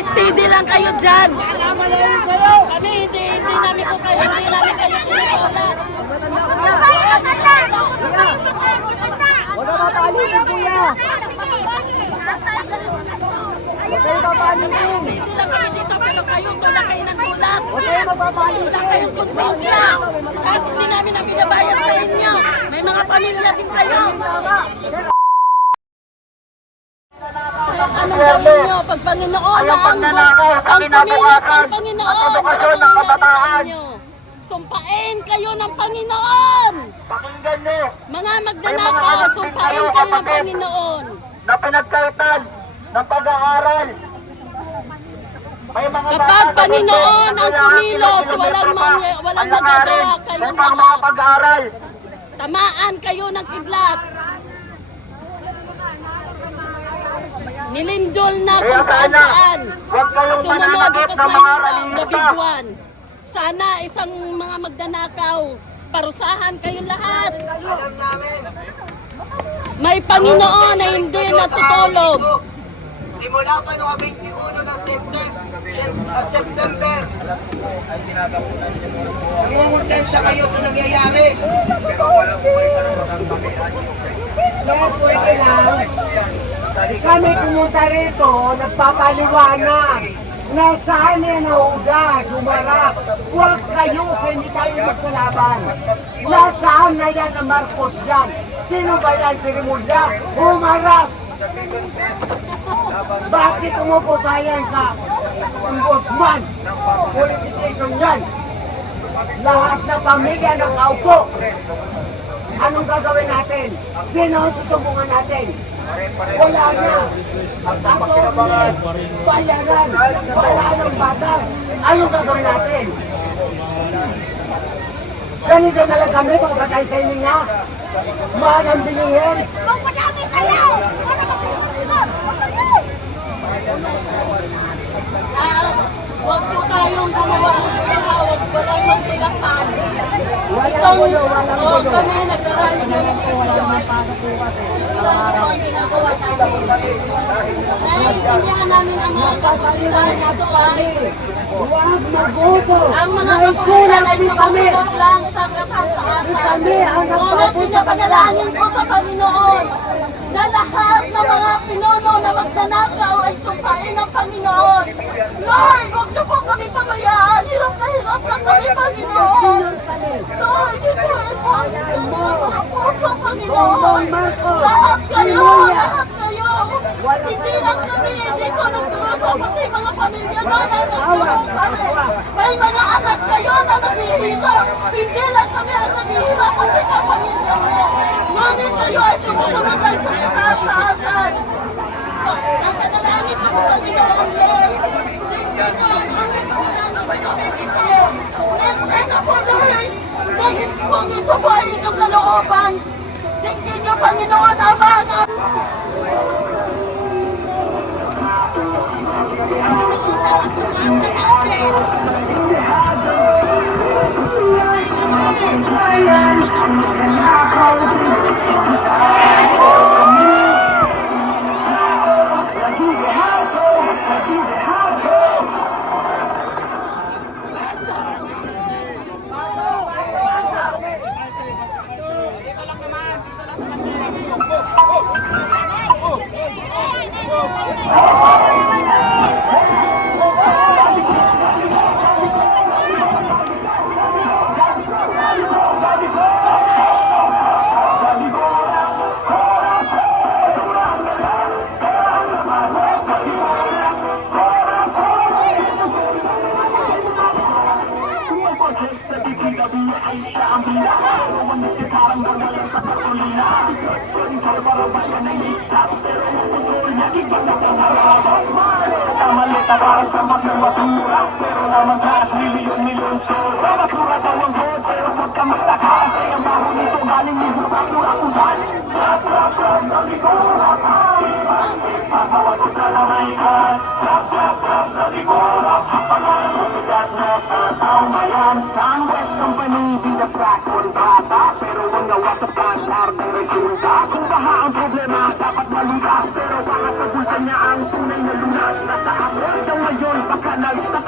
Steady lang kayo dyan. Kami, hindi, hindi namin ko kayo, hindi namin kayo kuya. Huwag kayo mapalitin. Steady lang kami dito, pero kayo, tulak kayo ng tulak. Huwag kayo mapapalitin. Wala kayong konsensya. Tax din namin ang binabayad sa inyo. May mga pamilya din kayo. Anong gawin nyo? Pag Panginoon ang, pagnanakaw sa kinabukasan ng Panginoon, at edukasyon ng kabataan. Sumpain kayo ng Panginoon! Pakinggan nyo Mga mga magnanakaw, sumpain kayo, kayo ng. Panginoon! na pinagkaitan ng pag-aaral. Mga Kapag Panginoon ang kumilos, walang mangya- walang magagawa kayong upang lahat. makapag-aaral. Tamaan kayo ng kidlat. Nilindol na kung saan saan. huwag kayong Sumunod ito ng sa mga inyo, ralingista. nabiguan. Sana isang mga magnanakaw, parusahan kayong lahat. May Panginoon na hindi natutulog. Simula pa noong 21 ng September, uh, September, nangungusensya kayo sa nangyayari. Sir, pwede lang. Kami pumunta rito, nagpapaliwanag. Nasaan yan ang ugat, humarap. Huwag kayo, hindi tayo magkalaban. Nasaan na yan ang Marcos yan? Sino ba yan, Sirimulya? Humarap! Bakit umupo yan sa ombudsman? Politician yan. Lahat na pamilya ng kaupo. Anong gagawin natin? Sino ang susumbungan natin? Wala na. Tapos bayaran. Wala ng batang. Anong gagawin natin? Ganito na lang kami pagkatay sa inyo niya. Mahal ang bilihin. Magpadami kayo! Ah, Huwag po tayong gumawa ng tumawag, walang magtulakan. Walang Itong, oh, kami nagdarali kami po ang ginagawa namin. Naiintindihan namin ang mga kapulisan ito ay Huwag maguto. ang mga kapulisan ay sumusunod lang sa kataasan. Kami ang nagpapunta pinapanalangin ko sa Panginoon na lahat ng mga pinuno na magnanakaw ay sumpain ng Panginoon. Lord, huwag niyo po kami pabayaan. Hirap na hirap na kami, Panginoon. Lord, ito ito ang mga kayo, lahat kayo. Hindi lang kami, hindi ko nagturuso, pati mga pamilya na nagtulong kami. May mga anak kayo na naghihirap. Hindi lang kami ang naghihirap, pati ka pamilya mo. Ngunit kayo ay sumusunod lang sa kasasaasan. So, ang panalangin ko sa Panginoon, po. Dahil kung ito po ay inyong kalooban, Tingin ka, Panginoon, na... Ayan, Malita para sa magkabasura Pero naman taas milyon-milyon sura Basura daw ang god pero huwag ka magtaka Kasi ang baho nito galing ni Buta Mura kung galing Rap, rap, rap, sabi ko rap Pasawat ko na lang ay ikan Rap, rap, rap, sabi ko rap Pangalan mo sigat na sa tao ngayon Sang West Company, or bata Pero huwag nawa sa standard ng resulta Kung baha ang problema, dapat malutas Pero baka sa bulsa niya ang tunay na lunas Nasa ako ito ngayon, baka nagtatago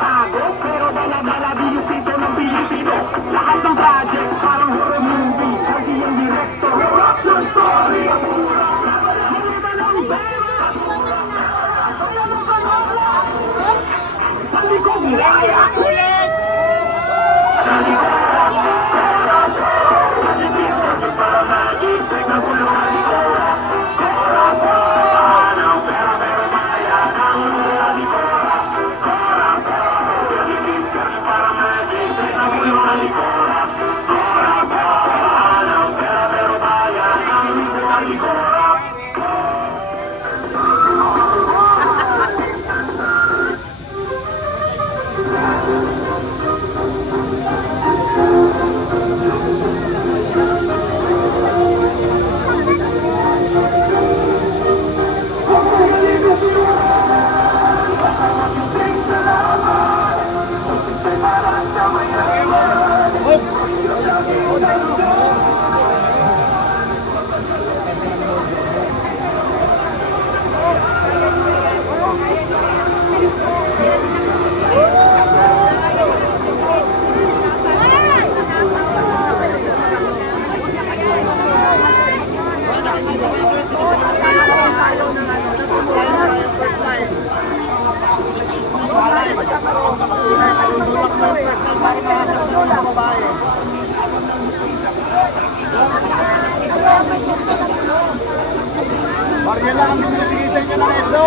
Barya lang ang binibigay sa ng ESO.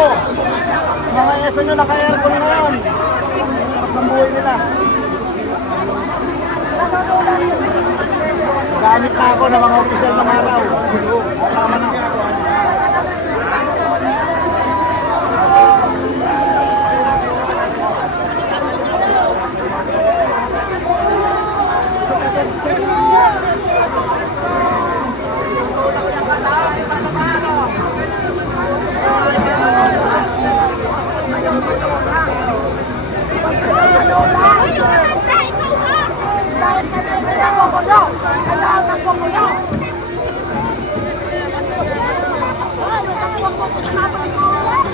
Mga ESO nyo naka-aircon ngayon. Sarap ng buhay nila. Gamit na ako ng mga opisyal ng araw. Tama na.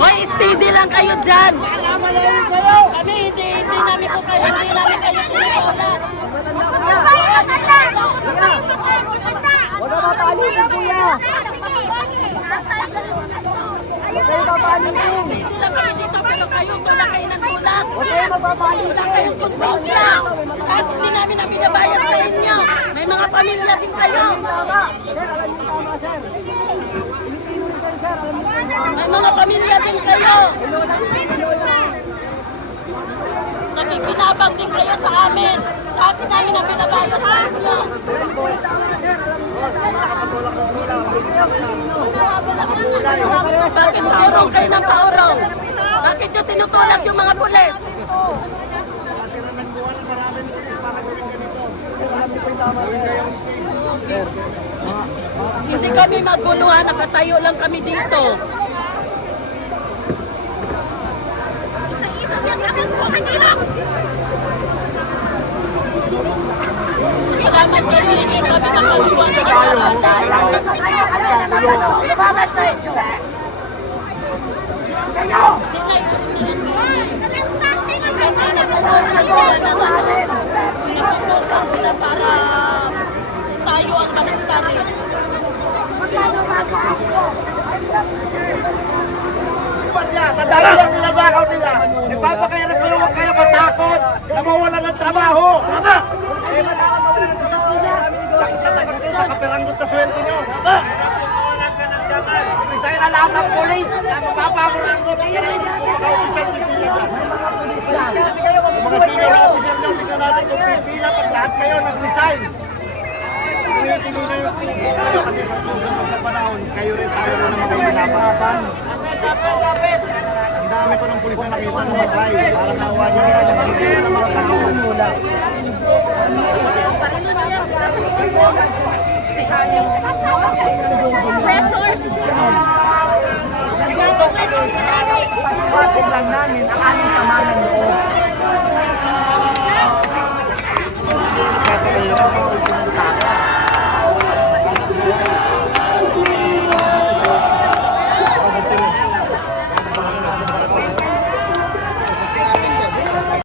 Hoy, steady lang kayo dyan. Kami, hindi, hindi namin po kayo, hindi namin kayo tinutulak. Wala papalitin, kuya. Huwag kayo papalitin. Steady lang kami dito, pero kayo tulak kayo ng tulak. Huwag kayo magpapalitin. Wala kayong konsensya. Tax din namin na binabayad sa inyo. May mga pamilya din kayo. Sir, alam niyo tama, sir. Pilipino rin kayo, sir. Alam niyo tama. May mga pamilya din kayo. Nakikinabang din kayo sa amin. Tax namin ang binabayad sa inyo. Bakit paurong kayo ng paurong? Bakit nyo tinutulak yung mga pulis? Hindi kami maguluhan, nakatayo lang kami dito. Salamat kayo, hindi kami nakaliwanag ang paralan. Kasi nagpupusan sila ng ano, nagpupusan sila para tayo ang managtarin. Sa dami lang nilalakaw nila. Ipapakahirap kayo, huwag kayo matakot na mawalan ng trabaho. Tama! Takot kayo sa kapiranggot na sweldo nyo. Resign na lahat ng polis. Mapapago lang ito. Mga-official pipila dyan. Yung mga senior official nyo, tignan natin kung pipila pag lahat kayo nag-resign. Kayo kasi sa susunod na panahon, kayo rin tayo naman kayo pinapahapan. Ang dami pa ng pulis na nakita ng matay. Parang nawa niya na siya. Hindi na mga tao mula. Pressors! Nagkakot lang namin ang aming sama ng loob.